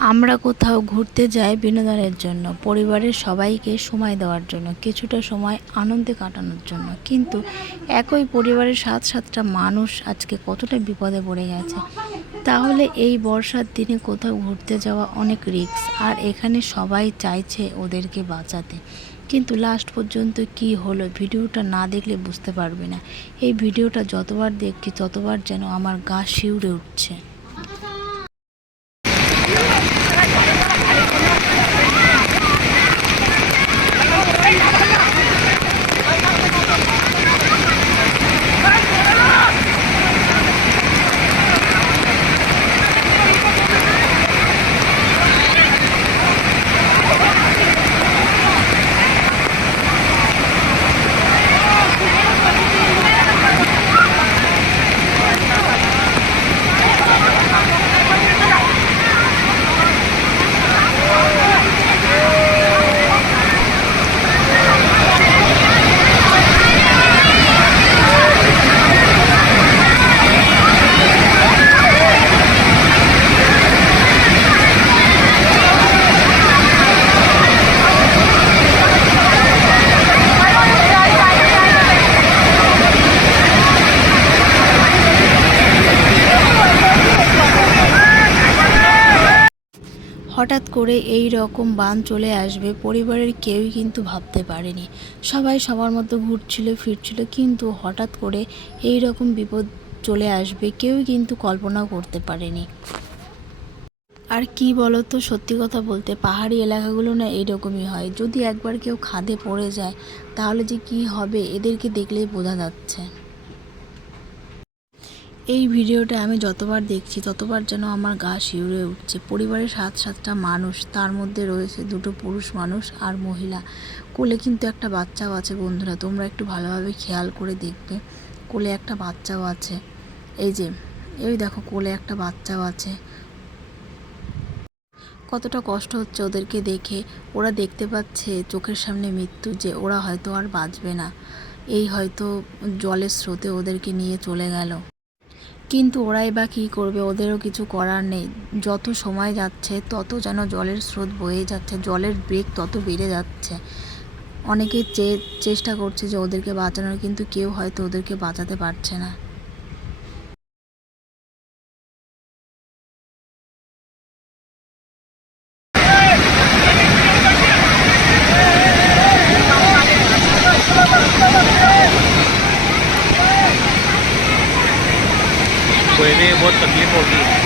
আমরা কোথাও ঘুরতে যাই বিনোদনের জন্য, পরিবারের সবাইকে সময় দেওয়ার জন্য, কিছুটা সময় আনন্দে কাটানোর জন্য। কিন্তু একই পরিবারের সাত সাতটা মানুষ আজকে কতটা বিপদে পড়ে গেছে। তাহলে এই বর্ষার দিনে কোথাও ঘুরতে যাওয়া অনেক রিস্ক, আর এখানে সবাই চাইছে ওদেরকে বাঁচাতে। কিন্তু লাস্ট পর্যন্ত কি হলো ভিডিওটা না দেখলে বুঝতে পারবে না। এই ভিডিওটা যতবার দেখছি, ততবার যেন আমার গা শিউরে উঠছে। হঠাৎ করে এই রকম বান চলে আসবে, পরিবারের কেউই কিন্তু ভাবতে পারেনি। সবাই সবার মতো ঘুরছিল, ফিরছিল, কিন্তু হঠাৎ করে এই রকম বিপদ চলে আসবে, কেউই কিন্তু কল্পনাও করতে পারেনি। আর কি বলতো, সত্যি কথা বলতে পাহাড়ি এলাকাগুলো না এইরকমই হয়। যদি একবার কেউ খাদে পড়ে যায়, তাহলে যে কি হবে, এদেরকে দেখলেই বোঝা যাচ্ছে। এই ভিডিওটা আমি যতবার দেখছি, ততবার যেন আমার গা শিউরে উঠছে। পরিবারের সাত, সাতটা মানুষ, তার মধ্যে রয়েছে দুটো পুরুষ মানুষ আর মহিলা। কোলে কিন্তু একটা বাচ্চাও আছে বন্ধুরা, তোমরা একটু ভালোভাবে খেয়াল করে দেখবে। কোলে একটা বাচ্চাও আছে। এই যে, এই দেখো কোলে একটা বাচ্চাও আছে। কতটা কষ্ট হচ্ছে ওদেরকে দেখে। ওরা দেখতে পাচ্ছে চোখের সামনে মৃত্যু যে ওরা হয়তো আর বাঁচবে না। এই হয়তো জলের স্রোতে ওদেরকে নিয়ে চলে গেল। কিন্তু ওরাই বা কী করবে? ওদেরও কিছু করার নেই। যত সময় যাচ্ছে, তত যেন জলের স্রোত বয়ে যাচ্ছে, জলের বেগ তত বেড়ে যাচ্ছে। অনেকে চেষ্টা করছে যে ওদেরকে বাঁচানোর, কিন্তু কেউ হয়তো ওদেরকে বাঁচাতে পারছে না। कोई भी बहुत तकलीफ होगी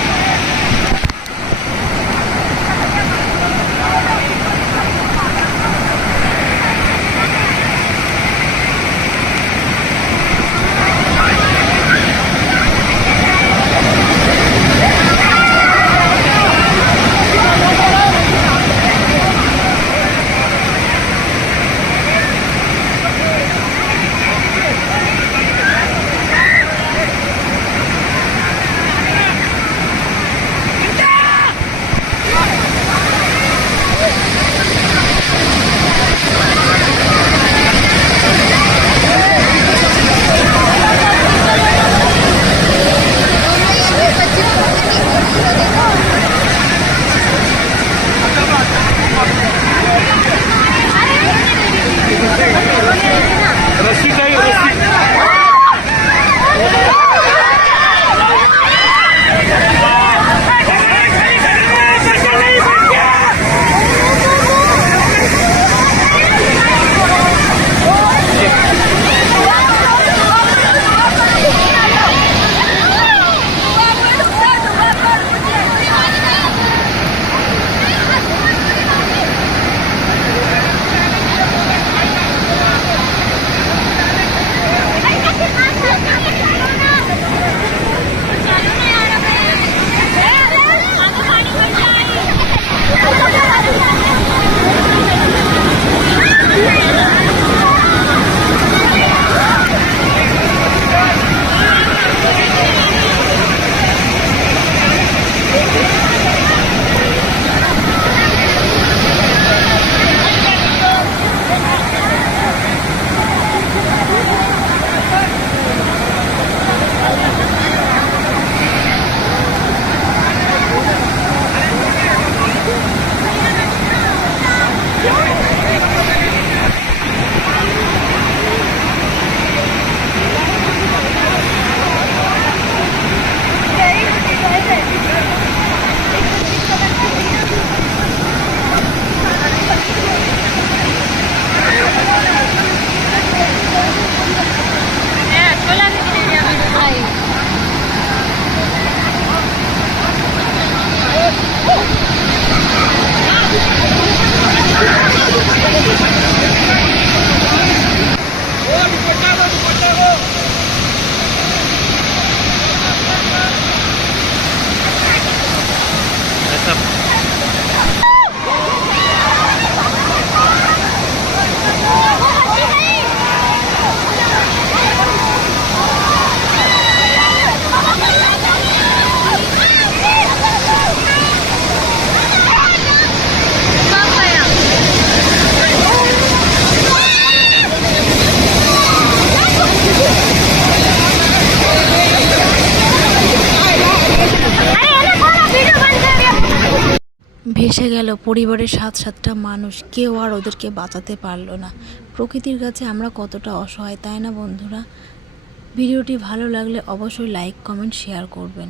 ভেসে গেল পরিবারের সাত সাতটা মানুষ। কেউ আর ওদেরকে বাঁচাতে পারল না। প্রকৃতির কাছে আমরা কতটা অসহায়, তাই না বন্ধুরা? ভিডিওটি ভালো লাগলে অবশ্যই লাইক কমেন্ট শেয়ার করবেন।